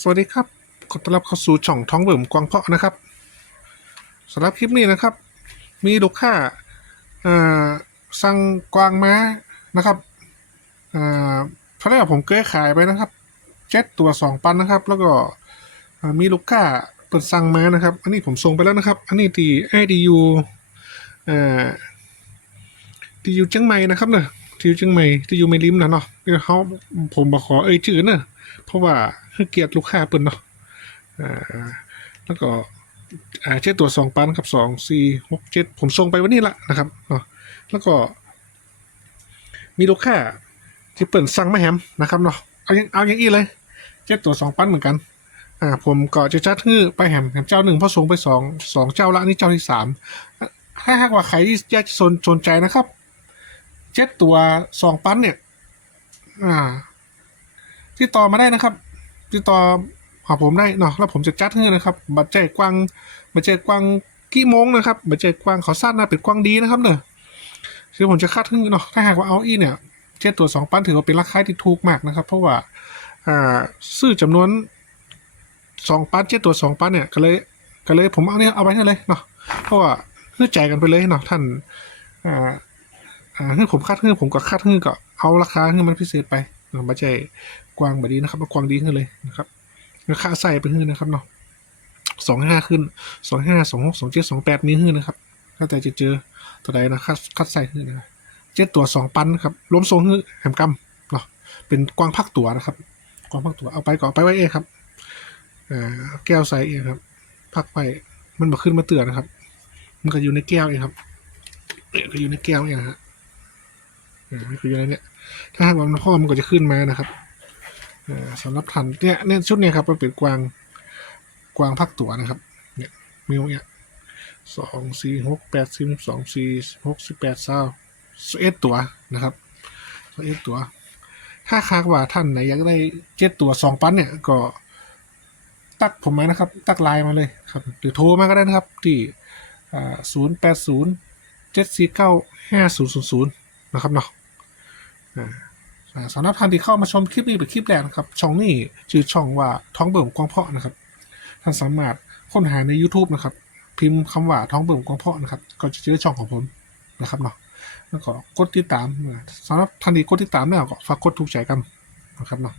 สวัสดีครับขอต้อนรับเข้าสู่ช่องท้องเบิ่มกวางเพาะนะครับสำหรับคลิปนี้นะครับ มีลูกค้าสั่งกวางม้านะครับตอนแรกผมเคยขายไปนะครับเจ็ดตัวสองปันนะครับ แล้วก็มีลูกค้าเปิดสั่งมานะครับ อันนี้ผมส่งไปแล้วนะครับ อันนี้ตีไอดียูตียูเชียงใหม่นะครับเนอะที่อยู่เชียงใหม่ที่อยู่ไม่ริมนะเนาะเดี๋ยวเขาผมบอกขอเอ่ยชื่อเนอะเพราะว่า ให้เกียรติลูกค้าเปิ่นเนาะอ่าแล้วก็อ่าเช็ดตัวสองปันกับสองสี่หกเจ็ดผมส่งไปวันนี้ละนะครับเนาะแล้วก็ มีลูกค้าที่เปิ่นสั่งมาแฮมนะครับเนาะเอาอย่างเอาอย่างอีเลยเจ็ดตัวสองปันเหมือนกันอ่าผมก็จะจัดฮื้อไปแฮมแฮมเจ้าหนึ่งเพราะส่งไปสองสองเจ้าละนี่เจ้าที่สามถ้าหากว่าใครที่อยากสนสนใจนะครับเจ็ดตัวสองปันเนี่ย อ่าติดต่อมาได้นะครับ ติดต่อหาผมได้เนาะแล้วผมจะจัดให้นะครับบัตรใจกว้างบัตรใจกว้างกี่โมงนะครับบัตรใจกว้างเขาสั้นนะเป็นกว้างดีนะครับเนอะคือผมจะคัดให้เนาะถ้าหากว่าเอาอีเนี่ยเจ็ดตัวสองปันถือว่าเป็นราคาที่ถูกมากนะครับ เพราะว่าอ่าซื้อจำนวนสองปันเจ็ดตัวสองปันเนี่ยก็เลยก็เลยผมเอาเนี่ยเอาไปให้เลยเนาะเพราะว่าเพื่อใจกันไปเลยเนาะท่านอ่าอ่าให้ผมคัดให้ผมก็คัดให้ก็เอาราคาให้มันพิเศษไป เนาะบัตรใจกว้างแบบนี้นะครับเอากว้างดีขึ้นเลยนะครับราคาใส่ไปขึ้นนะครับเนาะสองห้าขึ้นสองห้าสองหกสองเจ็ดสองแปดนี้ขึ้นนะครับถ้าแต่จะเจอตัวใดนะคัดคัดใส่ขึ้นนะครับเจ็ดตัวสองปันนะครับล้มทรงขึ้นแหมกำเนาะเป็นกว้างพักตัวนะครับ กว้างพักตัวเอาไปก่อนเอาไปไว้เองครับอ่าแก้วใส่เองครับ พักไปมันมาขึ้นมาเตือนนะครับ มันก็อยู่ในแก้วเองครับเนี่ยก็อยู่ในแก้วเองนะ ฮะอ่ามันก็อยู่ในเนี้ยถ้าหากว่ามันพ่อมันก็จะขึ้นมานะครับสำหรับทันเนี่ยเนี่ยชุดเนี่ยครับมันเป็นกวางกวางพักตัวนะครับ เนี่ยมิวเนี่ยสองสี่หกแปดสิบสองสี่หกสิบแปดเศร้าสิบเอ็ดตัวนะครับสิบเอ็ดตัว ถ้าคากว่าท่านไหนอยากได้เจ็ดตัวสองปันเนี่ยก็ตักผมมานะครับ ตักไลน์มาเลยครับ หรือโทรมาก็ได้นะครับ ที่ศูนย์แปดศูนย์เจ็ดสี่เก้าห้าศูนย์ศูนย์ศูนย์นะครับเนาะ สำหรับท่านที่เข้ามาชมคลิปนี้เป็นคลิปแรกนะครับ ช่องนี้ชื่อช่องว่าท้องเบิ่มกองเพาะนะครับ ท่านสามารถค้นหาใน YouTube นะครับ พิมพ์คำว่าท้องเบิ่มกองเพาะนะครับ ก็จะเจอช่องของผมนะครับเนาะแล้วก็กดติดตามสำหรับท่านที่กดติดตามแล้วก็ฝากกดถูกใจกันนะครับเนาะ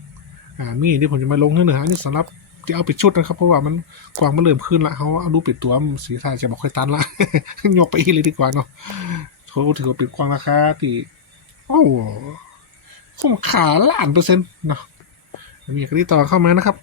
อ่ามีที่ผมจะมาลงให้หนึ่งอันนี้สำหรับที่เอาปิดชุดนะครับเพราะว่ามันกวางมันเริ่มขึ้นละเขาเอารูปปิดตัวสีทาจะบอกค่อยตันละยกไปอีกเลยดีกว่าเนาะเขาถือว่าเป็นกวางราคาที่โอ้ คุ้มขาล้านเปอร์เซ็นต์เนาะมีกติดต่อเข้ามานะครับ